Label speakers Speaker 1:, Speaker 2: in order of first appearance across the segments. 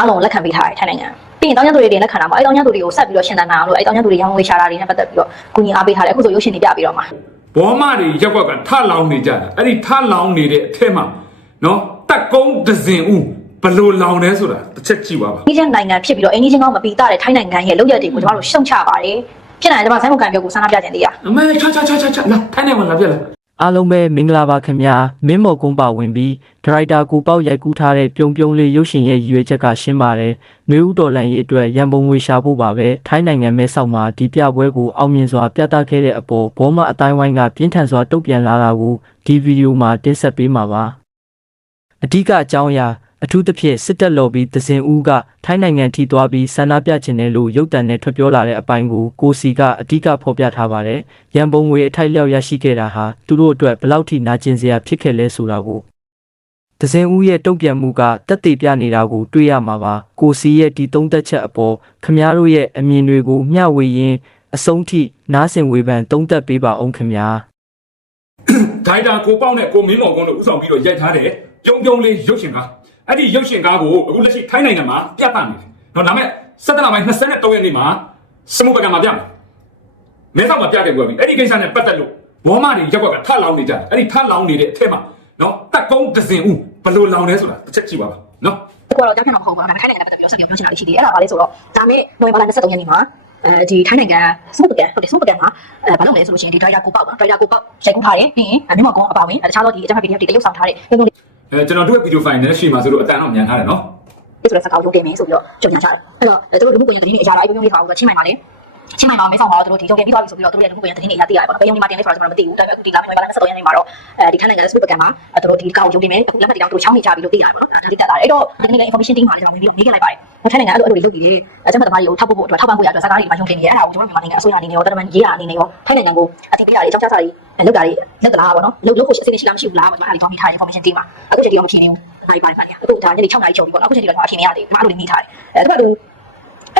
Speaker 1: အားလုံးကိုလက်ခံပေးထားတယ်ထိုင်းနိုင်ငံပြီးရင်တောင်းကျမ်းသူတွေတွေလက်ခံတာပေါ့အဲတောင်းကျမ်းသူတွေကိုဆက်ပြီးတော့ရှင်းတန်းတာလို့အဲတောင်းကျမ်းသူတွေရောင်းဝယ်ရှာတာတွေနဲ့ပတ်သက်ပြီးတော့ကုညီအားပေးထားတယ်အခုဆိုရုပ်ရှင်တွေပြပြီးတော့မှာ
Speaker 2: ဘောမတွေရက်ကွက်ကထလောင်နေကြတာအဲ့ဒီထလောင်နေတဲ့အထက်မှာနော်တက်ကုန်းဒဇင်ဦးဘလို့လောင်လဲဆိုတာတစ်ချက်ကြည့်ပါပါ
Speaker 1: အင်းချင်းနိုင်ငံဖြစ်ပြီးတော့အင်းချင်းကောင်းမပြီးသားတဲ့ထိုင်းနိုင်ငံရဲ့လုပ်ရက်တွေကိုကျွန်တော်တို့ရှုံချပါတယ်ဖြစ်နိုင်တယ်ကျွန်တော်ဆိုင်းမကန်ပြောကိုဆန္ဒပြခြင်းတရား
Speaker 2: အမေချာချာချာချာချာလာထိုင်းနေမှာလာပြက်လာ
Speaker 3: အားလုံးပဲမင်္ဂလာပါခင်ဗျာမင်းမော်ကုန်းပါဝင်ပြီးဒရိုက်တာကိုပေါက်ရိုက်ကူးထားတဲ့ပြုံပြုံလေးရုပ်ရှင်ရဲ့ရည်ရွယ်ချက်ကရှင်းပါတယ်မျိုးဥတော်လန်ရေးအတွက်ရန်ပုံငွေရှာဖို့ပါပဲထိုင်းနိုင်ငံမဲဆောက်မှာဒီပြပွဲကိုအောင်မြင်စွာပြသခဲ့တဲ့အပေါ်ဘောမအတိုင်းဝိုင်းကပြင်းထန်စွာတုံ့ပြန်လာတာကိုဒီဗီဒီယိုမှာတင်ဆက်ပေးမှာပါအဓိကအကြောင်းအရာ အထူးသဖြင့်စစ်တပ်လော်ဘီသဇင်ဦးကထိုင်းနိုင်ငံထိသွားပြီးဆန္ဒပြခြင်းတယ်လို့ရုပ်တံနဲ့ထွက်ပြောလာတဲ့အပိုင်းကိုကိုစီကအဓိကဖော်ပြထားပါတယ်။ရန်ပုံငွေအထိုက်လျောက်ရရှိခဲ့တာဟာသူတို့အတွက်ဘယ်လောက်ထိနာကျင်စရာဖြစ်ခဲ့လဲဆိုတာကိုသဇင်ဦးရဲ့တုံ့ပြန်မှုကတက်သေးပြနေတာကိုတွေ့ရမှာပါ။ကိုစီရဲ့ဒီသုံးသက်ချက်အပေါ်ခမားတို့ရဲ့အမြင်တွေကိုမျှဝေရင်းအဆုံးထိနားဆင်ဝေဖန်သုံးသက်ပေးပါအောင်ခင်ဗျာ။
Speaker 2: ဒိုင်တာကိုပေါက်နဲ့ကိုမင်းမော်ကုန်းတို့ဥဆောင်ပြီးတော့ရိုက်ထားတဲ့ပြုံပြုံလေးရုပ်ရှင်ကား အဲ့ဒီရုပ်ရှင်ကားကိုအခုလက်ရှိထိုင်းနိုင်ငံမှာပြသနေတယ်နော်ဒါပေမဲ့17လပိုင်း23ရက်နေ့မှာစမုပကံမှာပြမယ်မဲဆောက်မှာပြခဲ့ပြီးပြီအဲ့ဒီကိစ္စနဲ့ပတ်သက်လို့ဘောမတွေရက်ကွက်ကထလောင်နေကြတယ်အဲ့ဒီထလောင်နေတဲ့အထက်မှာနော်တက်ကုန်းဒဇင်ဦးဘလို့လောင်လဲဆိုတာတစ်ချက်ကြည့်ပါပါနော်
Speaker 1: တကူတော့ကြောက်ဖြတ်တော့မဟုတ်ပါဘူးဒါပေမဲ့ထိုင်းနိုင်ငံနဲ့ပတ်သက်ပြီးတော့ဆက်ပြီးပြောချင်တာလေးရှိသေးတယ်အဲ့ဒါပါလေဆိုတော့ဒါမဲ့နိုဝင်ဘာလ23ရက်နေ့မှာအဲဒီထိုင်းနိုင်ငံစမုတ်ကန်ဟုတ်တယ်စမုတ်ကန်မှာအဲဘာလုပ်လဲဆိုလို့ရှိရင်ဒီဒရိုက်တာကိုပေါက်ပါဒရိုက်တာကိုပေါက်ရိုက်ကူးထားတယ်ပြီးရင်မြမကွန်အပါဝင်တခြားသောဒီအကြမ်းဖက် PDF တွေတရုပ်ဆောင်ထားတဲ့ပြုံးပြုံးလေး
Speaker 2: အဲကျွန်တော်တို့ရဲ့ဗီဒီယိုဖိုင်နဲ့ရှိမှာဆိုလို့အတန်တော့မြန်ထားတယ်နော်
Speaker 1: ဆိုတဲ့စကားကိုရုပ်တင်မယ်ဆိုပြီးတော့ကြုံညာချတယ်အဲ့တော့တို့လူမှုကွန်ရက်သတင်းတွေအရာလိုက်ပြုံးပြုံးလေးထားအောင်ဆိုချင်းမိုင်ပါလေ ချင်းမိုင်မှာမဲဆောင်မှာတော့တို့ဒီရုပ်တင်ပြီးသွားပြီဆိုပြီးတော့တို့ရဲ့လူမှုကွန်ရက်သတင်းတွေအရာသိရတယ်ပေါ့နော်ဘယ်ယုံဒီမှာတင်လဲဆိုတော့ကျွန်တော်မသိဘူးဒါပေမဲ့အခုဒီလာမယ့်နိုဝင်ဘာလ23ရက်နေ့မှာတော့အဲဒီထိုင်းနိုင်ငံရဲ့ Facebook ကန်မှာတို့ဒီကောက်ရုပ်တင်မယ်အခုလက်မှတ်တွေတောင်တို့ချောင်းနေကြပြီလို့သိရတယ်ပေါ့နော်ဒါသိတတ်တာအဲ့တော့ဒီနေ့ information team မှာလည်းကျွန်တော်ဝင်ပြီးတော့မေးခဲ့လိုက်ပါတယ်ထိုင်းနိုင်ငံအဲ့လိုအဲ့လိုလုပ်ပြီးလေအကြမ်းဖက်သမားတွေကိုထောက်ဖို့အတွက်ထောက်ပံ့ဖို့ရအတွက်စကားတွေမှာရုံတင်နေရအဲ့ဒါကိုကျွန်တော်မြန်မာနိုင်ငံအစိုးရအနေနဲ့ရောတမန်ရေးတာအနေနဲ့ရောထိုင်းနိုင်ငံကိုအတိပေးတာတွေအကြောင်းကြားစာတွေလုပ်တာတွေလုပ်သလားပေါ့နော်လုပ်လို့ကိုအစီအစဉ်ရှိလားမရှိဘူးလားပေါ့ကျွန်တော်အဲ့ဒီတော့မိထားတဲ့ information team မှာအခုချိန်ဒီတော့မဖြစ်ဘူးဘာဘာမှမရအခုဒါညနေ6နာရီချုပ်ပြီပေါ့နော်အခုချိန်ဒီတော့ကျွန်တော်အထင်မရသေးဘူးမအဲ့လိုလေးမိထားတယ်အဲ့တော့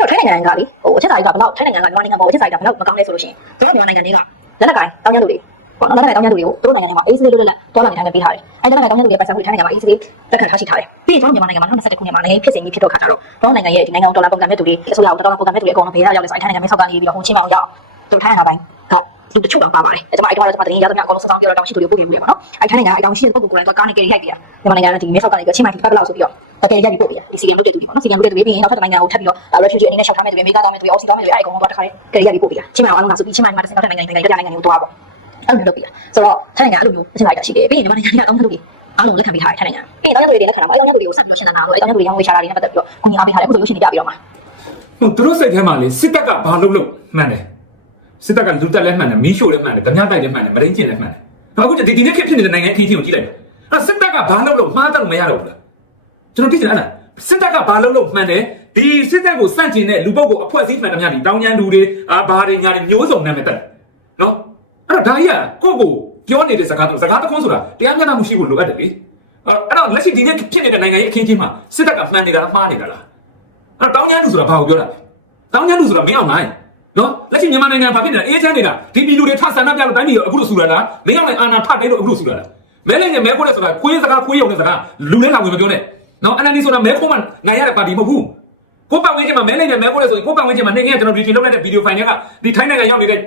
Speaker 1: အဲ့တော့ထိုင်းနိုင်ငံကလေဟိုအချက်စာတွေကဘယ်လောက်ထိုင်းနိုင်ငံကမြန်မာနိုင်ငံပေါ်အချက်စာတွေကဘယ်လောက်မကောင်းလဲဆိုလို့ရှိရင်တို့မြန်မာနိုင်ငံတွေကလက်နက်ကိုင်တောင်းကျမ်းသူတွေပေါ့နော်လက်နက်ကိုင်တောင်းကျမ်းသူတွေကိုတို့နိုင်ငံထဲမှာအေးစလေးလွတ်လပ်တော်လာနေထိုင်နေပေးထားတယ်အဲ့လက်နက်ကိုင်တောင်းကျမ်းသူတွေပတ်စံမှုထိုင်းနိုင်ငံမှာအေးစလေးတက်ခတ်ထားရှိထားတယ်ပြီးရင်ကျွန်တော်မြန်မာနိုင်ငံမှာ2021ခုနှစ်မှာနိုင်ငံဖြစ်စဉ်ကြီးဖြစ်တော့ခါကြတော့တို့နိုင်ငံရဲ့ဒီနိုင်ငံဒေါ်လာပုံစံမဲ့သူတွေအစိုးရဒေါ်လာပုံစံမဲ့သူတွေအကုန်လုံးဘေးရရောက်လဲဆိုအဲ့ထိုင်းနိုင်ငံမြေဆောက်ကနေပြီးတော့ဟိုချင်းမအောင်ရောက်တို့ထိုင်းနိုင်ငံပိုင်းကလူတချို့တော့ပါပါတယ်ကျွန်မအဲ့တော့ကျွန်မတင်ရသမျှအကုန်လုံးစောင့်ပြောတော့တောင်းရှိသူတွေပို့ပြင်ပြီးတယ်ပေါ့နော်အဲ့ထိုင်းနိုင်ငံအတောင်ရှိတဲ့ပုံကူကိုလည်းတော့ကားနဲ့ကြိရိုက်ပြရမြန်မာနိုင်ငံကဒီမြေဆောက်ကနေချင်းမိုင်ဖတ်ပလောက်ဆိုပြီးတော့ တကယ်ရိုက်ပြီးပို့ပြဒီစီကံလုပ်တဲ့သူတွေပေါ့နော်စီကံလုပ်တဲ့သူတွေပြီးရင်နောက်ထပ်နိုင်ငံကိုထပ်ပြီးတော့ refugee အနေနဲ့ရှောက်ထားမဲ့သူတွေအမေရိကတောင်းမဲ့သူတွေအော်စီတောင်းမဲ့သူတွေအဲ့အကုန်လုံးတော့တခါလေးကြိရိုက်ပြီးပို့ပြချင်းမိုင်အောင်လုံးကဆိုပြီးချင်းမိုင်မှာတစ်စက်နောက်ထပ်နိုင်ငံနိုင်ငံနိုင်ငံကိုတွားပေါ့အဲ့လိုလုပ်ပြဆိုတော့ထိုင်းနိုင်ငံအဲ့လိုမျိုးအချက်လိုက်တာရှိတယ်ပြီးရင်မြန်မာနိုင်ငံကတောင်းတဲ့သူတွေအားလုံးလက်ခံပေးထားတယ်ထိုင်းနိုင်ငံပြီးရင်တောင်းတဲ့သူတွေလက်ခံတာပေါ့အဲ့တောင်းတဲ့သူတွေကိုဆက်ပြီးရှင်းတာလို့အဲ့တောင်းတဲ့သူတွေရောင်းဝယ်ရှာတာတွေနဲ့ပတ်သက်ပြီးတော့ကိုကြီးအားပေးထားတယ်အခုဆိုရုပ်ရှင်တွေပြပြီးတော့မှာ
Speaker 2: ဟုတ်သူတို့စိတ်ထဲမှာလေစစ်တပ်ကဘာလုပ်လို့မှန်တယ်စစ်တပ်ကလူတက်လည်းမှန်တယ်မီးရှို့လည်းမှန်တယ်ဓမြတိုက်လည်းမှန်တယ်မရင်းကျင်လည်းမှန်တယ်အခုကျဒီဒီနေ့ခေတ်ဖြစ်နေတဲ့နိုင်ငံအထီးထီးကိုကြည့်လိုက်အဲ့စစ်တပ်ကဘာလုပ်လို့မှားတယ်လို့မရတော့ဘူးလား ကျွန်တော်ကြည့်ကြတယ်အဲ့ဒါစစ်တပ်ကဘာလုပ်လို့မှန်တယ်ဒီစစ်တပ်ကိုစန့်ကျင်တဲ့လူပုဂ္ဂိုလ်အဖွဲ့အစည်းမှန်တယ်များဒီတောင်းကျမ်းလူတွေအာဘာတွေညာတွေမျိုးစုံနာမည်တက်တယ်နော်အဲ့တော့ဒါကြီးကကိုယ့်ကိုပြောနေတဲ့စကားတော့စကားတခွန်းဆိုတာတရားမျှတမှုရှိဖို့လိုအပ်တယ်လေအဲ့တော့လက်ရှိဒီနေ့ဖြစ်နေတဲ့နိုင်ငံရဲ့အခင်းချင်းမှာစစ်တပ်ကမှန်နေတာလားမှားနေတာလားအဲ့တော့တောင်းကျမ်းလူဆိုတာဘာကိုပြောတာလဲတောင်းကျမ်းလူဆိုတာမင်းအောင်နိုင်နော်လက်ရှိမြန်မာနိုင်ငံဘာဖြစ်နေတာအေးချမ်းနေတာဒီပြည်လူတွေထဆန္ဒပြလို့တိုင်းပြည်ကိုအခုလိုဆူရလားမင်းအောင်နိုင်အာနာထတိတ်လို့အခုလိုဆူရလားမဲလည်းငယ်မဲခိုးတဲ့ဆိုတာခွေးစကားခွေးရုံတဲ့စကားလူလဲလာဝင်မပြောနဲ့ နော် NLD ဆိုတာမဲခိုးမှနိုင်ရတဲ့ပါတီမဟုတ်ဘူးကိုပတ်ဝင်းချင်းမှာမဲလည်းငယ်မဲခိုးတဲ့ဆိုရင်ကိုပတ်ဝင်းချင်းမှာနေငယ်ကျွန်တော်ဒီတင်လုပ်လိုက်တဲ့ဗီဒီယိုဖိုင်တွေကဒီထိုင်းနိုင်ငံရောက်နေတဲ့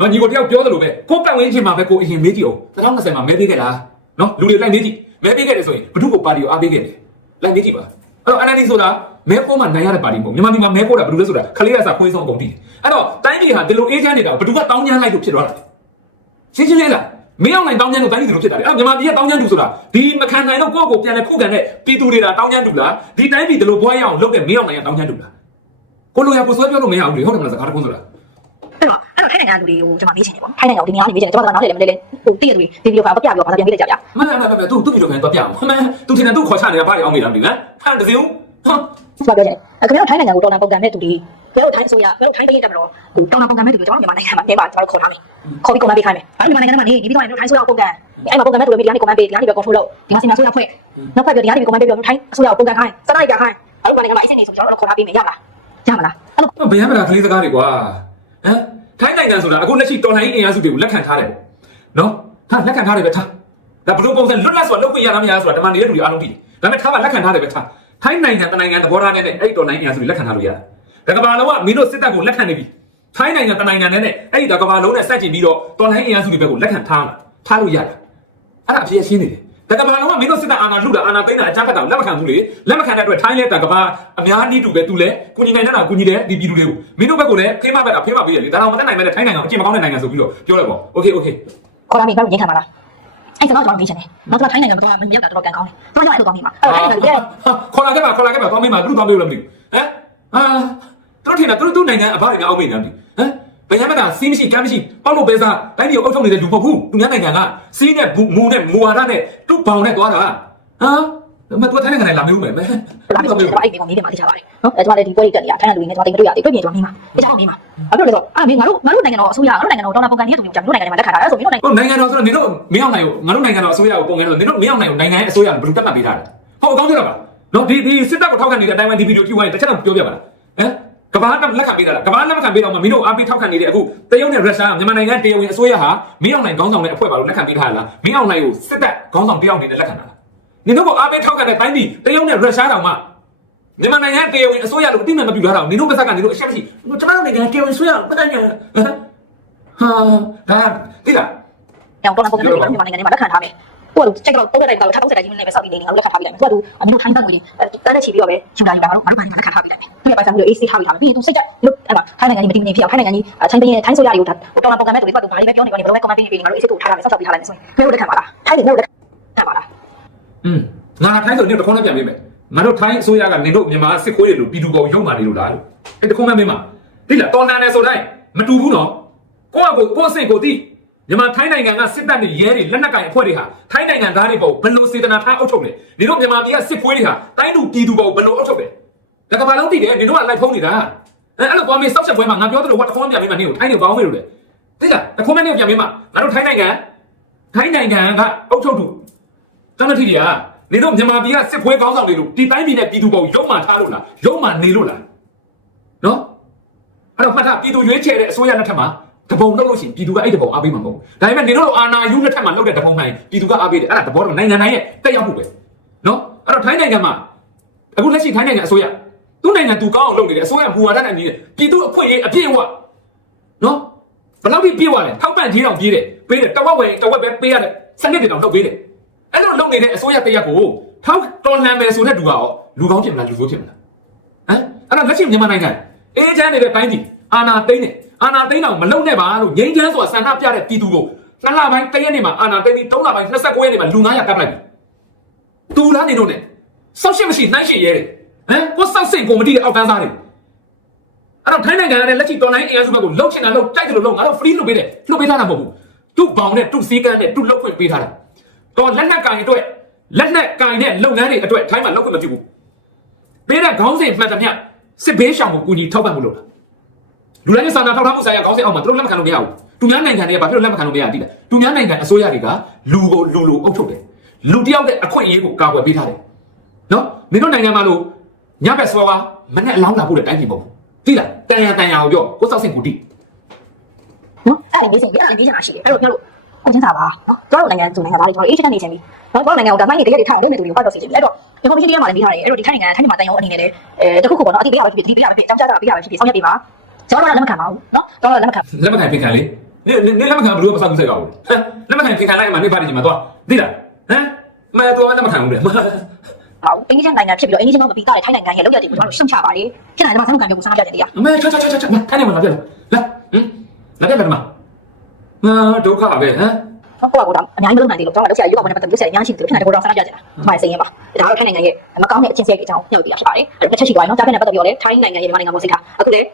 Speaker 2: နော်ညီကိုတယောက်ပြောသလိုပဲကိုပတ်ဝင်းချင်းမှာပဲကိုအရင်မေးကြည့်အောင်2020မှာမဲပေးခဲ့လားနော်လူတွေလိုက်မေးကြည့်မဲပေးခဲ့တယ်ဆိုရင်ဘ누구ကိုပါတီကိုအားပေးခဲ့တယ်လိုက်မေးကြည့်ပါအဲ့တော့ NLD ဆိုတာမဲခိုးမှနိုင်ရတဲ့ပါတီပေါ့မြန်မာပြည်မှာမဲခိုးတာဘယ်လိုလဲဆိုတာခလေးရစာခွေးဆုံးကုန်တည်အဲ့တော့တိုင်းပြည်ဟာဒီလိုအေးချမ်းနေတာဘယ်သူကတောင်းကျမ်းလိုက်လို့ဖြစ်သွားတာလဲရှင်းရှင်းလေးလား မင်းအောင်နိုင်တောင်းကျမ်းလို့တိုင်းပြည်ဒီလိုဖြစ်တာလေအဲ့တော့မြန်မာပြည်ကတောင်းကျမ်းတူဆိုတာဒီမခံနိုင်တော့ကိုယ့်ကိုပြန်လဲခုခံတဲ့ပြည်သူတွေကတောင်းကျမ်းတူလားဒီတိုင်းပြည်ဒီလိုဘွားရအောင်လုပ်တဲ့မင်းအောင်နိုင်ကတောင်းကျမ်းတူလားကိုလိုရကိုဆွဲပြောလို့မရဘူးလေဟုတ်တယ်မလားစကားတခုဆိုတာ
Speaker 1: အဲ့တော့အဲ့တော့ထိုင်းနိုင်ငံလူတွေကိုကျွန်မမေးချင်တယ်ပေါ့ထိုင်းနိုင်ငံကိုဒီနေရာကနေမေးချင်တယ်ကျွန်မကနားလေလည်းမလဲလဲဟိုတည့်ရသူတွေဒီဗီဒီယိုဖိုင်ပတ်ပြပြီးတော့ဘာသာပြန်ပေးလိုက်ကြဗျာ
Speaker 2: မမမမသူသူ့ပြည်တော်ခံတော့ပြအောင်မမသူထင်တယ်သူ့ခေါ်ချနေတာဘာတွေအောင်နေတာမသိဘူးဟမ်ဟမ်တစင်းဟမ်
Speaker 1: ကျွန်မပြောချင်တယ်ခင်ဗျားတို့ထိုင်းနိုင်ငံကိုတော်လန်ပုံကံမဲ့သူတွေခ င်ဗျားတို့ထိုင်းအစိုးရခင်ဗျားတို့ထိုင်းပြည်တက်မတော်ဟိုတော်လန်ပုံကံမဲ့သူတွေကျွန်တော်မြန်မာနိုင်ငံမှာတဲပါကျွန်တော်တို့ခေါ်ထားမယ်ခေါ်ပြီးကွန်မန့်ပေးခိုင်းမယ်အဲ့ဒီမြန်မာနိုင်ငံထဲမှာနေဒီပြီးတော့ထိုင်းအစိုးရပုံကံအဲ့မှာပုံကံမဲ့သူတွေဒီကနေကွန်မန့်ပေးဒီကနေပဲ control လုပ်ဒီမှာစီမံအစိုးရဖွဲ့နောက်ဖက်ပြီးဒီကနေကွန်မန့်ပေးပြီးတော့ထိုင်းအစိုးရပုံကံခိုင်းစတိုက်ကြခိုင်းအဲ့ဒီမြန်မာနိုင်ငံမှာအစ်စင်နေဆိုကျွန်တော်တို့ခေါ်ထားပေးမယ်ရမလားရမလားအဲ့လို
Speaker 2: ဘယ်ရမလားကလေးစကားတွေကွာဟမ်ထိုင်းနိုင်ငံဆိုတာအခုလက်ရှိတော်လှန်ရေးအင်အားစုတွေကိုလက်ခံထားတယ်နော်ဒါလက်ခံထားတယ်ပဲထားဒါဘယ်လိုပုံစံလွတ်လပ်စွာလုပ်ခွင့်ရတာမရဆိုတာဒီမှာနေတဲ့လူတွေအားလုံးသိတယ်ဒါပေမဲ့ထားပါလက်ခံထားတယ်ပဲထားထိုင်းနိုင်ငံတနိုင်ငံသဘောထားနဲ့အဲ့ဒီတော်လိုင်းအင်အားစုတွေလက်ခံထားလို့ရတယ် တကဘာလုံးကမင်းတို့စစ်တပ်ကိုလက်ခံနေပြီထိုင်းနိုင်ငံတနိုင်ငံနဲ့အဲ့ဒီတကဘာလုံးနဲ့စက်ကျင်ပြီးတော့တော်လိုင်းအင်အားစုတွေဘက်ကိုလက်ခံထားမှာထားလို့ရတယ်အဲ့ဒါအဖြစ်ရှင်းနေတယ်တကဘာလုံးကမင်းတို့စစ်တပ်အာဏာလုတာအာဏာသိမ်းတာအကြမ်းဖက်တာလက်မခံဘူးလေလက်မခံတဲ့အတွက်ထိုင်းလဲတကဘာအများနည်းတူပဲသူလဲကုညီနိုင်တဲ့တာကုညီတယ်ဒီပြည်သူတွေကိုမင်းတို့ဘက်ကိုလည်းဖေးမဘက်ကဖေးမပေးရလေဒါတော့မတတ်နိုင်မဲ့ထိုင်းနိုင်ငံအကျင့်မကောင်းတဲ့နိုင်ငံဆိုပြီးတော့ပြောလိုက်ပေါ့โอเคโอเค
Speaker 1: ခေါ်လာမိဘာလို့ငင်းခံပါလားအဲ့ကျွန်တော်တို့မေးချင်တယ်နောက်တော့ထိုင်းနိုင်ငံကတော့မမြောက်တာတော့ကန်ကောင်းတယ်ကျွန်တော်ကြောင့်အဲ့လိုကောင်းနေမှာအဲ့တော့ထိုင်းနိုင်ငံက
Speaker 2: ခေါ်လာခဲ့ပါခေါ်လာခဲ့ပါသွားမေးမှာသူတို့သွားမေးလို့မသိဘူးဟမ်အာသူ တို့ထင်တာသူတို့သူနိုင်ငံအဘတွေများအောင်မေးနေတယ်ဟမ်ဘယ်ရမတာစီးမရှိကမ်းမရှိပေါက်လို့ပဲစားတိုင်းပြည်ကိုအုပ်ချုပ်နေတဲ့လူမဟုတ်ဘူးသူများနိုင်ငံကစီးနဲ့မူနဲ့မူဝါဒနဲ့သူ့ဘောင်နဲ့သွားတာဟမ်မတော်တဲ့နိုင်ငံနဲ့လာမေးဦးမယ်မဲ
Speaker 1: လာပြီဆိုတော့အဲ့ဒီကောင်မေးတယ်မှာတခြားပါတယ်နော်အဲကျွန်တော်လည်းဒီပွဲတွေတက်နေတာထိုင်းနိုင်ငံလူတွေနဲ့ကျွန်တော်တိတ်မတွေ့ရသေးတွေ့မြင်ကျွန်တော်မေးမှာတခြားမေးမှာဘာဖြစ်လို့လဲဆိုတော့အာမင်းငါတို့ငါတို့နိုင်ငံတော်အစိုးရငါတို့နိုင်ငံတော်ဒေါ်လာပုံကန်ကြီးတူမျိုးကြာတို့နိုင်ငံတွေမှာလက်ခံထားတယ်ဆိုပြီးတော့နိုင်ငံ
Speaker 2: ဟိုနိုင်ငံတော်ဆိုတော့နင်တို့မင်းအောင်နိုင်ကိုငါတို့နိုင်ငံတော်အစိုးရကိုပုံငယ်လို့နင်တို့မင်းအောင်နိုင်ကိုနိုင်ငံရဲ့အစိုးရကိုဘယ်လိုတက်မှတ်ပေးထားလဲဟုတ်ကောင်းကြတော့ပါနော်ဒီဒီစစ်တပ်ကိုထောက်ခံနေတဲ့အတိုင်းဝိုင်းဒီဗီဒီယိုကြည့်ဝိုင်းတစ်ချက်တော့ပြောပြပါလားဟမ် ကဘာတက်လက်ခံပေးတာလားကဘာလက်မခံပေးတော့မှမင်းတို့အားပေးထောက်ခံနေတဲ့အခုတရုတ်နဲ့ရုရှားမြန်မာနိုင်ငံတရားဝင်အစိုးရဟာမင်းအောင်နိုင်ခေါင်းဆောင်တဲ့အဖွဲ့ပါလို့လက်ခံပေးထားလားမင်းအောင်နိုင်ကိုစစ်တပ်ခေါင်းဆောင်တယောက်အနေနဲ့လက်ခံတာလားနင်တို့ကအားပေးထောက်ခံတဲ့တိုင်းပြည်တရုတ်နဲ့ရုရှားတောင်မှမြန်မာနိုင်ငံတရားဝင်အစိုးရလို့အတိအမှန်မပြုထားတာနင်တို့ဘက်ကနေတို့အရှက်မရှိကျွန်တော်နိုင်ငံတရားဝင်အစိုးရမတိုင်ညာဟာဒါဒီလား
Speaker 1: တောင်ဒေါ်လာပုံကန်ကြီးမြန်မာနိုင်ငံတွေမှာလက်ခံထားမယ် ဟိုကချက်ကတော့ပုံတဲ့တိုင်ကတော့ထား30တိုင်ကြီးနဲ့ပဲစောက်ပြီးနေငါတို့လက်ခံထားပြီးလိုက်မယ်သူကသူအမျိုးထိုင်းဘတ်ငွေတွေတန်းနဲ့ချီပြီးတော့ပဲယူလာယူလာငါတို့ငါတို့ဘာတွေမှာလက်ခံထားပြီးလိုက်မယ်သူရဲ့ပိုင်ဆိုင်မှုတွေ AC ထားပြီးထားမယ်ပြီးရင်သူစိတ်ကြလို့အဲ့ဒါထိုင်းနိုင်ငံကြီးမတည်မငြိမ်ဖြစ်အောင်ထိုင်းနိုင်ငံကြီးထိုင်းပြည်ထိုင်းဆိုရတွေကိုဒေါ်လာပုံကန်မဲ့တူပြီးတော့သူဘာတွေပဲပြောနေပြောနေဘယ်လိုပဲ comment ပေးပြီးငါတို့ AC ကိုထားရမယ်စောက်စောက်ပြီးထားလိုက်မယ်ဆိုရင်ဘယ်လိုလက်ခံပါလားထိုင်းတွေလည်းလက်ခံပါလား
Speaker 2: อืมငါထိုင်းဆိုနေတခေါင်းနဲ့ပြန်ပေးမယ်ငါတို့ထိုင်းအစိုးရကနေတို့မြန်မာစစ်ခွေးတွေလို့ပြည်သူပေါ်ရုံမာနေလို့လားလို့အဲ့တခေါင်းမမင်းမသိလားတော်နန်တယ်ဆိုတိုင်းမတူဘူးနော်ကိုယ့်အကိုကိုယ့်အစိတ်ကိုသိ မြန်မာထိုင်းနိုင်ငံကစစ်တပ်တွေရဲတွေလက်နက်ကင်အဖွဲ့တွေဟာထိုင်းနိုင်ငံသားတွေပေါ်ဘယ်လိုစေတနာထားအုပ်ချုပ်လဲနေတို့မြန်မာပြည်ကစစ်ခွေးတွေဟာတိုင်းသူပြည်သူပေါ်ဘယ်လိုအုပ်ချုပ်လဲဒါကဘာလုံးတည်တယ်နေတို့ကလိုက်ဖုံးနေတာအဲအဲ့လိုကွာမေးစောက်ချက်ပွဲမှာငါပြောသလိုကတခေါင်းပြန်ပေးမှနေကိုထိုင်းတွေဘောင်းမေးလို့လေသိလားတခေါင်းမနေပြန်ပေးမှငါတို့ထိုင်းနိုင်ငံထိုင်းနိုင်ငံကအုပ်ချုပ်သူတမထီတွေကနေတော့မြန်မာပြည်ကစစ်ပွဲကောင်းဆောင်တွေလို့ဒီတိုင်းပြည်နဲ့ပြည်သူပေါ်ရုံမှထားလို့လားရုံမှနေလို့လားနော်အဲ့တော့မှတ်ထားပြည်သူရွေးချယ်တဲ့အစိုးရလက်ထက်မှာ တပုံလုပ်လို့ရှိရင်ပြည်သူကအဲ့တပုံအားပေးမှာမဟုတ်ဘူးဒါပေမဲ့နေတော့အာနာယူလက်ထက်မှာလုပ်တဲ့တပုံနိုင်ပြည်သူကအားပေးတယ်အဲ့ဒါတဘောတော့နိုင်ငံတိုင်းရဲ့တက်ရောက်မှုပဲနော်အဲ့တော့ထိုင်းနိုင်ငံမှာအခုလက်ရှိထိုင်းနိုင်ငံအစိုးရသူ့နိုင်ငံသူကောင်းအောင်လုပ်နေတယ်အစိုးရဘူဝါဒနဲ့နေတယ်ပြည်သူအခွင့်အရေးအပြည့်အဝနော်ဘယ်လောက်ထိပြေးသွားလဲထောက်ပံ့ကြီးတောင်ပြေးတယ်ပေးတယ်တဝက်ဝယ်တဝက်ပဲပေးရတယ်စနစ်တွေတောင်လုပ်ပေးတယ်အဲ့လိုလုပ်နေတဲ့အစိုးရတရက်ကိုထောက်တော်လှန်မယ်ဆိုတဲ့သူကရောလူကောင်းဖြစ်မလားလူဆိုးဖြစ်မလားဟမ်အဲ့တော့လက်ရှိမြန်မာနိုင်ငံအေးချမ်းနေတဲ့တိုင်းပြည်အာနာသိမ့်နေ အာနာသိမ့်တော့မလုံနဲ့ပါလို့ငြိမ်းချမ်းစွာဆန္ဒပြတဲ့ပြည်သူကိုနှစ်လပိုင်းတစ်ရက်နေမှာအာနာသိမ့်ပြီးသုံးလပိုင်း29ရက်နေမှာလူ900ကပ်လိုက်ပြီတူလားနေတော့နဲ့စောက်ရှစ်မရှိနှိုင်းရှစ်ရဲတယ်ဟမ်ကိုစောက်စိတ်ကိုမတိတဲ့အောက်ကန်းစားတွေအဲ့တော့ထိုင်းနိုင်ငံကလည်းလက်ရှိတော်လိုင်းအင်အားစုဘက်ကိုလှုပ်ချင်တာလှုပ်ကြိုက်တယ်လို့လှုပ်ငါတို့ free လုပ်ပေးတယ်လှုပ်ပေးထားတာမဟုတ်ဘူးသူ့ဘောင်နဲ့သူ့စည်းကမ်းနဲ့သူ့လှုပ်ခွင့်ပေးထားတာတော့လက်နက်ကင်အတွက်လက်နက်ကင်တဲ့လုပ်ငန်းတွေအတွက်ထိုင်းမှာလုပ်ခွင့်မပြုဘူးပေးတဲ့ခေါင်းစဉ်မှန်သမျှစစ်ဘေးရှောင်ကိုကူညီထောက်ပံ့မှုလုပ်တာ လူတိုင်းစာနာထောက်ထားမှုဆိုင်ရာခေါင်းစဉ်အောက်မှာသူတို့လက်မခံလို့မရဘူးသူများနိုင်ငံတွေကဘာဖြစ်လို့လက်မခံလို့မရတိလဲသူများနိုင်ငံအစိုးရတွေကလူကိုလူလူအုပ်ချုပ်တယ်လူတယောက်တဲ့အခွင့်အရေးကိုကာကွယ်ပေးထားတယ်နော်မင်းတို့နိုင်ငံမှာလို့ညဘက်စောပါမနဲ့အလောင်းလာဖို့တဲ့တိုင်းပြည်မဟုတ်ဘူးတိလားတန်ရတန်ရအောင်ပြောကိုစောက်စင်ကူတိ
Speaker 1: နော်အဲ့ဒါလေးစိတ်ပြီးအဲ့ဒါလေးချင်တာရှိတယ်အဲ့လိုပြောလို့ကိုချင်းစားပါနော်ကျွန်တော်တို့နိုင်ငံသူနိုင်ငံသားတွေကျွန်တော်အေးချမ်းနေချင်ပြီနော်ကျွန်တော်နိုင်ငံကိုဒါမှမဟုတ်တကယ်တည်းထိုင်နေတယ်သူတွေပတ်တော့စီချင်ပြီအဲ့တော့ information တရားမှလည်းပြီးထားတယ်အဲ့တော့ဒီထိုင်းနိုင်ငံထိုင်းမြန်မာတန်ရုံအနေနဲ့လည်းအဲတခုခုပေါ့နော်အတိပေးရပဲဖြစ်ဖြစ်ဒီပေးရပဲဖြစ်အကြောင်းကြားတာပေးရပဲဖြစ်ဖြစ်ဆောင်ရွက်ပေးပါ ကျွန်တော်တို့လက်မခံပါဘူးနော်ကျွန်တော်တို့လက်မခံ
Speaker 2: လက်မခံဖိခံလေနေနေလက်မခံဘလို့မဆောင်ဘူးဆက်ကောက်ဘူးဟမ်လက်မခံဖိခံလိုက်မှနေပါနေမှာတော့သိလားဟမ်မတော်လက်မခံဘူးလေ
Speaker 1: ပါဘူးအင်္ဂလိပ်နိုင်ငံဖြစ်ပြီးတော့အင်္ဂလိပ်တော့မပြီးသားတဲ့ထိုင်းနိုင်ငံရဲ့လောက်ရတဲ့ကိုကျွန်တော်တို့ရှင်းချပါတယ်ဖြစ်နိုင်တယ်မှာဆန်းမှုကံမျိုးကိုဆန်းပြကြတယ်တရား
Speaker 2: အမေချာချာချာချာထိုင်နေမှာလာပြလာဟမ်လာပြလာမအာဒုက္ခပဲဟမ်
Speaker 1: ဟုတ်ကောကတော့အများကြီးမလုပ်နိုင်သေးလို့ကျွန်တော်တို့လောက်ဆရာရွေးကောက်ပွဲနဲ့ပတ်သက်လို့ဆရာရမ်းရှိတယ်ဖြစ်နိုင်တယ်ကိုတော့ဆန်းပြကြတာဒီမှာစိတ်ရင်းပါဒါကတော့ထိုင်းနိုင်ငံရဲ့မကောင်းတဲ့အချင်းစီရဲ့အကြောင်းညှို့ပြတာဖြစ်ပါတယ်အဲ့တစ်ချက်ရှိသွားရင်နော်ကြားပြနေပတ်သက်ပြီးတော့လေထိုင်းနိုင်ငံရဲ့မြန်မာနိုင်ငံကိုစိတ်ထားအခုလေဒီ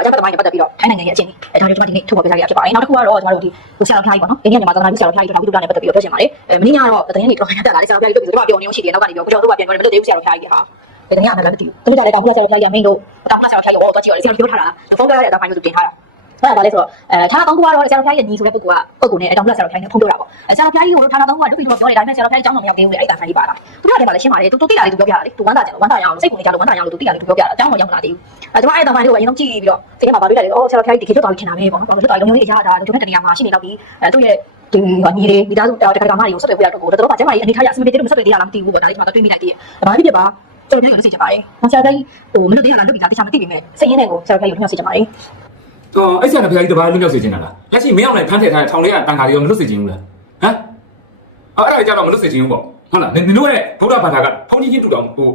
Speaker 1: အကြမ်းဖက်သမိုင်းနဲ့ပတ်သက်ပြီးတော့ထိုင်းနိုင်ငံရဲ့အခြေအနေအဲဒါတွေကျွန်တော်ဒီနေ့ထုတ်ဖော်ပြကြရဖြစ်ပါတယ်နောက်တစ်ခုကတော့ကျွန်တော်တို့ဒီကိုဆရာတော်ဖျားကြီးပေါ့နော်ဒီနေ့မြန်မာသံဃာ့ဆရာတော်ဖျားကြီးတို့နောက်ပြီးတော့နဲ့ပတ်သက်ပြီးတော့ပြောချင်ပါတယ်အဲမင်းကတော့တကယ်ကြီးတော့ခဏတက်လာတယ်ဆရာတော်ဖျားကြီးတို့ပြီးတော့ပြောနေအောင်ရှိတယ်နောက်ကနေပြီးတော့ကိုကျော်တို့ကပြန်ပြောတယ်မလို့တေးဘူးဆရာတော်ဖျားကြီးဟာဒီနေ့အမှန်လည်းမသိဘူးတမိတာလည်းတောင်ဖျားဆရာတော်ဖျားကြီးကမင်းတို့တောင်ဖျားဆရာတော်ဖျားကြီးကိုတော့ကြည့်ရတယ်ဆရာတော်ပြောထားတာဖုန်းကြရတဲ့အတိုင်းမျိုးသူတင်ထားတာ အဲ့ဒါပါလေဆိုတော့အဲဌာနသုံးခုကတော့ဆရာတော်ဖျားကြီးရဲ့ညီဆိုတဲ့ပုဂ္ဂိုလ်ကပုဂ္ဂိုလ်နဲ့အတောင်ဖျားဆရာတော်ဖျားကြီးနဲ့ဖုန်းပြောတာပေါ့အဲဆရာတော်ဖျားကြီးကိုဌာနသုံးခုကဒုတိယတော့ပြောနေတိုင်းဆရာတော်ဖျားကြီးအကြောင်းတော့မရောက်သေးဘူးလေအဲ့ဒါဖျားကြီးပါတာသူတို့ကတည်းကလည်းရှင်းပါတယ်သူသူတိတာလေးသူပြောပြတာလေသူဝမ်းသာကြတယ်ဝမ်းသာရအောင်စိတ်ကိုနေကြလို့ဝမ်းသာရအောင်လို့သူတိတာလေးသူပြောပြတာအကြောင်းတော့ရောက်မလာသေးဘူးအဲကျွန်မအဲ့တောင်ဖျားကြီးကိုအရင်ဆုံးကြည့်ပြီးတော့စိတ်ထဲမှာပါပြီးလိုက်တယ်အော်ဆရာတော်ဖျားကြီးဒီခေတ်တော့တော်ပြီထင်တာပဲပေါ့နော်တော်ပြီတော်ပြီလုံလုံလေးရတာဒီမဲ့တနေရာမှာရှိနေတော့ပြီးအဲသူ့ရဲ့ဒီညီလေးမိသားစုတက္ကရာမတွေကိုဆက်သွယ်ပြရတော့ကိုတော်တော်ကကျမကြီးအနေထားရအဆင်ပြေတယ်လို့မဆက်သွယ်သေးရလားမသိဘူးပေါ့ဒါလေးကျွန်တော်တွေးမိလိုက်သေးတယ်။ဘာဖြစ်ဖြစ်ပါကျွန်တော်လည်းသိချင်ပါတယ်။ဆရာကြီးဟိုမလို့တရားလာလုပ်ပြီးသားတခြားမသိပေမဲ့စိတ်ရင်းတဲ့ကိုဆရာကြီးကိုလည်းသိချင်ပါတယ်။
Speaker 2: အော်အဲ့ဆရာကဘုရားကြီးတပါးလွတ်မြောက်စေချင်တာလား။လက်ရှိမင်းအောင်လည်းဖမ်းထည့်ထားတဲ့ထောင်ထဲကတန်ခါတွေရောမလွတ်စေချင်ဘူးလား။ဟမ်။အော်အဲ့ဒါကြတော့မလွတ်စေချင်ဘူးပေါ့။ဟုတ်လား။နင်တို့ရဲ့ဗုဒ္ဓဘာသာကဘုန်းကြီးချင်းတူတော်ဟို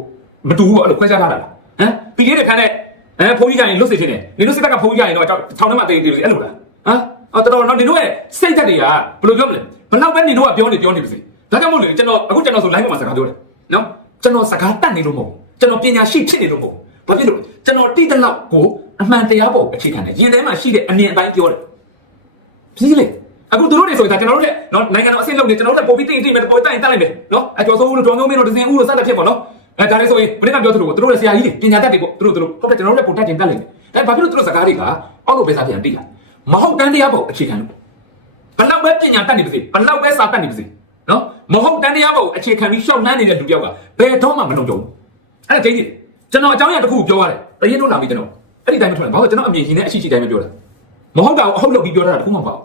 Speaker 2: မတူဘူးပေါ့အဲ့လိုခွဲခြားထားတာလား။ဟမ်။ပြီးခဲ့တဲ့ခန်းနဲ့အဲဘုန်းကြီးကရင်လွတ်စေချင်တယ်။နင်တို့စစ်တပ်ကဘုန်းကြီးကရင်တော့ထောင်ထဲမှာတိတ်တိတ်အဲ့လိုလား။ဟမ်။အော်တော်တော်နော်နင်တို့ရဲ့စိတ်ဓာတ်တွေကဘယ်လိုပြောမလဲ။ဘယ်တော့ပဲနင်တို့ကပြောနေပြောနေပါစေ။ဒါကြောင့်မို့လေကျွန်တော်အခုကျွန်တော်ဆို live မှာစကားပြောတယ်။နော်။ကျွန်တော်စကားတတ်နေလို့မဟုတ်ဘူး။ကျွန်တော်ပညာရှိဖြစ်နေလို့မဟုတ် ဘူး။ဘာဖြစ်လို့လဲကျွန်တော်တိတဲ့လောက်ကိုအမှန်တရားပေါ်အခြေခံတယ်။ရင်ထဲမှာရှိတဲ့အမြင်အတိုင်းပြောတယ်။ပြီးလေအခုတို့တွေဆိုရင်ဒါကျွန်တော်တို့လက်နော်နိုင်ငံတော်အဆင့်လုပ်နေကျွန်တော်တို့လက်ပို့ပြီးတင်တင်မယ်ပို့တိုင်းတက်လိုက်မယ်နော်အကျော်စိုးဦးတို့တော်မျိုးမင်းတို့ဒဇင်ဦးတို့စသဖြင့်ပေါ့နော်အဲဒါလည်းဆိုရင်ဘယ်နဲ့ကပြောသလိုတို့တို့ရဲ့ဆရာကြီးတွေပညာတတ်တွေပေါ့တို့တို့ဟုတ်တယ်ကျွန်တော်တို့လက်ပို့တက်တင်တက်လိုက်မယ်ဒါဘာဖြစ်လို့တို့စကားတွေကအောက်လို့ပဲစားပြန်တိလာမဟုတ်တန်းတရားပေါ်အခြေခံလို့ဘလောက်ပဲပညာတတ်နေပါစေဘလောက်ပဲစာတတ်နေပါစေနော်မဟုတ်တန်းတရားပေါ်အခြေခံပြီးရှောက်နှမ်းနေတဲ့လူတယောက်ကဘယ်တော့မှမလုံးကြဘူးအဲ့ဒါကျင်းနေ ကျွန်တော်အကြောင်းအရာတစ်ခုပြောရတယ်တရင်တို့လာပြီးကျွန်တော်အဲ့ဒီတိုင်းမထွက်ဘူးဘာလို့ကျွန်တော်အမြင်ရှင်နဲ့အရှိရှိတိုင်းပဲပြောတာမဟုတ်တာကိုအဟုတ်လုပ်ပြီးပြောတာတခုမှမပေါ့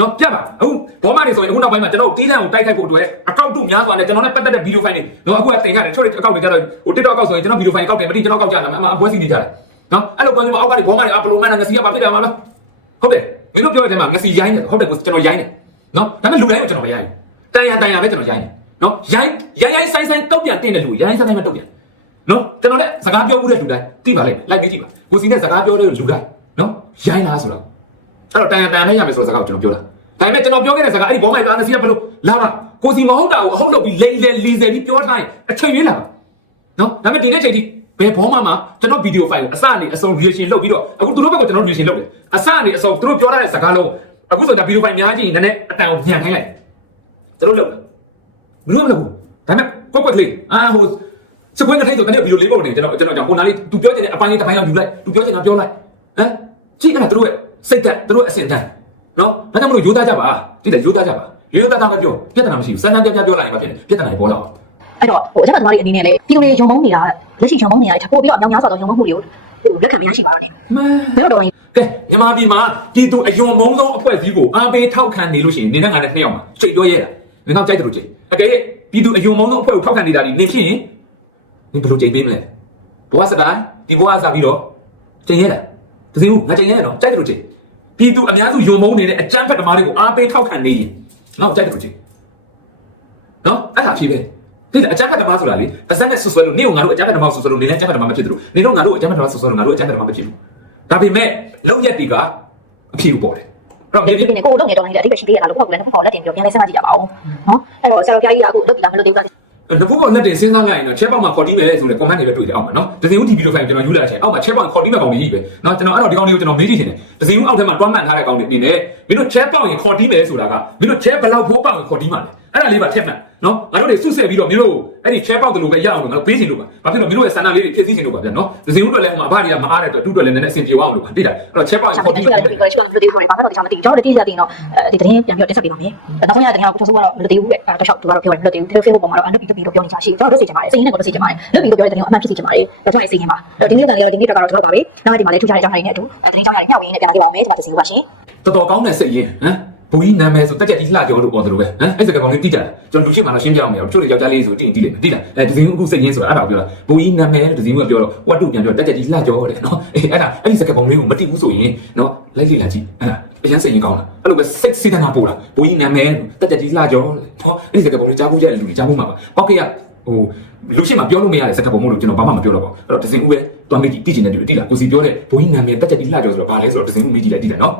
Speaker 2: နော်ပြပါအခုဘောမတွေဆိုရင်အခုနောက်ပိုင်းမှာကျွန်တော်တီးတန်းကိုတိုက်ခိုက်ဖို့အတွက်အကောင့်တုများစွာနဲ့ကျွန်တော်နဲ့ပတ်သက်တဲ့ဗီဒီယိုဖိုင်တွေတော့အခုကတင်ရတယ်ချို့တွေအကောင့်တွေကျတော့ဟို TikTok အကောင့်ဆိုရင်ကျွန်တော်ဗီဒီယိုဖိုင်ကောက်တယ်မတိကျွန်တော်ကောက်ကြတာအမအပွဲစီနေကြတယ်နော်အဲ့လိုပြောနေမှာအောက်ကနေဘောမတွေအပလိုမန်နဲ့ငစီကဘာဖြစ်တယ်မှာလားဟုတ်တယ်မင်းတို့ပြောတဲ့မှာငစီရိုင်းတယ်ဟုတ်တယ်ကိုကျွန်တော်ရိုင်းတယ်နော်ဒါပေမဲ့လူတိုင်းကိုကျွန်တော်မရိုင်းဘူးတန်ရတန်ရပဲကျွန်တော်ရိုင်းတယ်နော်ရိုင်းရိုင်းရိုင်းဆိုင်ဆိုင်တောက်ပြန်တင်တဲ့လူရိုင်းဆိုင်ဆိုင်မတောက်ပြန် နော်ကျွန်တော်လည်းစကားပြောမှုတဲ့လူတိုင်းသိပါလိမ့်မယ်လိုက်ပြီးကြည့်ပါကိုစီနဲ့စကားပြောတဲ့လူတိုင်းနော်ရိုင်းလားဆိုတော့အဲ့တော့တန်ရတန်နဲ့ရမယ်ဆိုတဲ့စကားကိုကျွန်တော်ပြောတာဒါပေမဲ့ကျွန်တော်ပြောခဲ့တဲ့စကားအဲ့ဒီဘောမိုက်ကားနစီကဘယ်လိုလာပါကိုစီမဟုတ်တာကိုအဟုတ်လုပ်ပြီးလိန်လေလီစယ်ပြီးပြောထားရင်အချိန်ရင်းလာပါနော်ဒါပေမဲ့ဒီနေ့ချိန်ထိဘယ်ဘောမှမှာကျွန်တော်ဗီဒီယိုဖိုင်ကိုအစအနေအဆုံး reaction လုပ်ပြီးတော့အခုသူတို့ဘက်ကကျွန်တော် reaction လုပ်တယ်အစအနေအဆုံးသူတို့ပြောထားတဲ့စကားလုံးအခုဆိုဒါဗီဒီယိုဖိုင်များကြည့်ရင်လည်းအတန်ကိုညံခိုင်းလိုက်ကျွန်တော်လုပ်တယ်မလုပ်ဘူးဒါပေမဲ့ကွက်ကွက်ကလေးအာဟို စကွင်းကထိုင်ဆိုတနေ့ဗီဒီယိုလေးပုံနေကျွန်တော်ကျွန်တော်ကြောင့်ဟိုနားလေးသူပြောချင်တဲ့အပိုင်းလေးတစ်ပိုင်းလောက်ယူလိုက်သူပြောချင်တာပြောလိုက်ဟမ်ကြည့်အဲ့ဒါသူတို့ရဲ့စိတ်သက်သူတို့အစင်တန်းနော်ဒါကြောင့်မလို့ယူသားကြပါတိတယ်ယူသားကြပါယူသားသားမပြောပြဿနာမရှိဘူးစမ်းစမ်းပြပြပြောလိုက်ရင်ဘာဖြစ်လဲပြဿနာတွေပေါ်လာအောင်။
Speaker 1: အဲ့တော့ဟိုအချက်အတော်တွေအနေနဲ့လည်းဒီလိုတွေရုံမုံနေတာလက်ရှိရုံမုံနေတာတပို့ပြီးတော့အများများဆိုတော့ရုံမုံမှုတွေကိုဟိုလက်ခံရရှိပါတယ်
Speaker 2: မှန်။
Speaker 1: ဘယ်တော့တော့
Speaker 2: ကဲမြန်မာပြည်မှာပြည်သူအယုံမုံဆုံးအဖွဲ့အစည်းကိုအားပေးထောက်ခံနေလို့ရှိရင်နေနဲ့ငါနဲ့နှစ်ယောက်မှာစိတ်ပြောရဲတာမင်းတော့ကြိုက်တယ်လို့ကြိတ်အကယ်၍ပြည်သူအယုံမုံဆုံးအဖွဲ့ကိုထောက်ခံနေတာဒီနေဖြစ်ရင် နင်ဘယ်လိုကြိတ်ပေးမလဲဘဝစတိုင်းဒီဘဝစားပြီးတော့ကြိတ်ရဲလားတစင်းဦးငါကြိတ်ရဲတော့ကြိုက်တယ်လို့ကြိတ်ပြည်သူအများစုယုံမုံနေတဲ့အကြမ်းဖက်သမားတွေကိုအားပေးထောက်ခံနေရင်နောက်ကြိုက်တယ်လို့ကြိတ်နော်အဲ့ဒါဖြစ်ပဲဒီအကြမ်းဖက်သမားဆိုတာလေပါဇက်နဲ့ဆွဆွဲလို့နေကငါတို့အကြမ်းဖက်သမားဆွဆွဲလို့နေလည်းအကြမ်းဖက်သမားမဖြစ်သလိုနေတော့ငါတို့အကြမ်းဖက်သမားဆွဆွဲလို့ငါတို့အကြမ်းဖက်သမားမဖြစ်ဘူးဒါပေမဲ့လောက်ရက်တီကအဖြစ်ကိုပေါ်တယ်အဲ့တော့
Speaker 1: ဒီနေ့ကိုလုံးနေတော့နေတဲ့အဓိပ္ပာယ်ရှိသေးရလားလို့ခုကလည်းနှစ်ဖောက်လက်တင်ပြီးပြန်လဲစဉ်းစားကြည့်ကြပါဦး။နော်။အဲ့တော့ဆရာတော်ကြီးကအခုလုပ်ပြီးလားမလုပ်သေးဘူးလား
Speaker 2: နဖူးကောင်လက်တင်စဉ်းစားလိုက်ရင်တော့ chat box မှာခေါ်တီးမယ်ဆိုတဲ့ comment တွေပဲတွေ့တယ်အောက်မှာနော်ဒဇင်ဦး TV လို့ဖိုင်ကျွန်တော်ယူလာချင်အောက်မှာ chat box ခေါ်တီးမဲ့ကောင်တွေကြီးပဲနော်ကျွန်တော်အဲ့တော့ဒီကောင်တွေကိုကျွန်တော်မေးကြည့်ချင်တယ်ဒဇင်ဦးအောက်ထဲမှာတွမ်းမှန်ထားတဲ့ကောင်တွေနေနဲ့မင်းတို့ chat box ရင်ခေါ်တီးမယ်ဆိုတာကမင်းတို့ chat ဘယ်လောက်ဖိုးပေါက်ရင်ခေါ်တီးမှာလဲ အဲ့ဒါလေးပါထက်မှန်နော်ငါတို့တွေစုဆက်ပြီးတော့မင်းတို့အဲ့ဒီ chat box တို့လိုပဲရအောင်လို့ငါတို့ပေးချင်လို့ပါဘာဖြစ်လို့မင်းတို့ရဲ့ဆန္ဒလေးတွေဖြည့်ဆည်းချင်လို့ပါဗျာနော်ဒဇင်ဦးတို့လည်းဟိုမှာအဘတွေကမအားတဲ့အတွက်တူတွက်လည်းနည်းနည်းအဆင်ပြေအောင်လို့ပါတိတာအဲ့တော့ chat box
Speaker 1: ဆရာ
Speaker 2: ခေါ်
Speaker 1: တော်
Speaker 2: တီး
Speaker 1: ကြီးက
Speaker 2: မယ်
Speaker 1: လည်းဒီကရှိတော့မလုပ်သေးဘူးဘာမှတော့ဒီချာမသိဘူးကျွန်တော်တို့တတိယတင်တော့ဒီသတင်းပြန်ပြီးတော့တက်ဆက်ပေးပါမယ်နောက်ဆုံးရတဲ့တင်ကတော့ကိုချိုးကတော့မလုပ်သေးဘူးတဲ့တော့ရှောက်သူကတော့ပြောတယ်မလုပ်သေးဘူးဒီလို Facebook ပေါ်မှာတော့အလုပ်ပြီးပြီးတော့ပြောနေချာရှိကျွန်တော်တို့သိချင်ပါတယ်စိတ်ရင်းနဲ့ကိုသိချင်ပါတယ်လုပ်ပြီးတော့ပြောတဲ့တင်ကအမှန်ဖြစ်စေချင်ပါတယ်ဒါကြောင့်စိတ်ရင်းပါဒီနေ့တန်လေးတော့ဒီနေ့တော့ကတော့ကျွန်တော်ပါပဲနောက်ဒီမှာလည်းထူးခြားတဲ့အကြောင်းအရာတွေနဲ့အတူသတင်းကြောင်းအရာတွေမျှဝေရင်းနဲ့ပြန်လာခဲ့ပါမယ်ဒီမှာသိစီပါရှင်
Speaker 2: တော်တော်ကောင်းတဲ့စိတ်ရင်းဟမ် ဘူကြီးနာမည်ဆိုတက်ကြက်ကြီးလှကြောလို့ပေါ်တယ်လို့ပဲဟမ်အဲ့စကားကောင်းလေးတိကြတယ်ကျွန်တော်လူရှိမှတော့ရှင်းပြအောင်မရဘူးချို့တွေယောက်ျားလေးဆိုတိတိလိမ့်မယ်တိလားအဲဒဇင်အခုစိတ်ရင်းဆိုတာအဲ့ဒါကိုပြောတာဘူကြီးနာမည်ဒဇင်ကပြောတော့ဝတ်တုပြန်ပြောတက်ကြက်ကြီးလှကြောတဲ့နော်အေးအဲ့ဒါအဲ့ဒီစကားကောင်းလေးကိုမတိဘူးဆိုရင်နော်လိုက်လိလာကြည့်အဲ့ဒါအရင်စိတ်ရင်းကောင်းတာအဲ့လိုပဲစိတ်စိတ်တနာပို့တာဘူကြီးနာမည်တက်ကြက်ကြီးလှကြောဟောအဲ့ဒီစကားကောင်းလေးကြားဖို့ရဲ့လူတွေကြားဖို့မှာပါပောက်ကရဟိုလူရှိမှပြောလို့မရတဲ့စကားပုံမို့လို့ကျွန်တော်ဘာမှမပြောတော့ပါဘူးအဲ့တော့ဒဇင်ဦးပဲတွမ်းမိကြည့်တိကျနေတယ်တိလားကိုစီပြောတဲ့ဘူကြီးနာမည်တက်ကြက်ကြီးလှကြောဆိုတော့ဘာလဲဆိုတော့ဒဇင်ဦးမေးကြည့်လိုက်တိတယ်နော်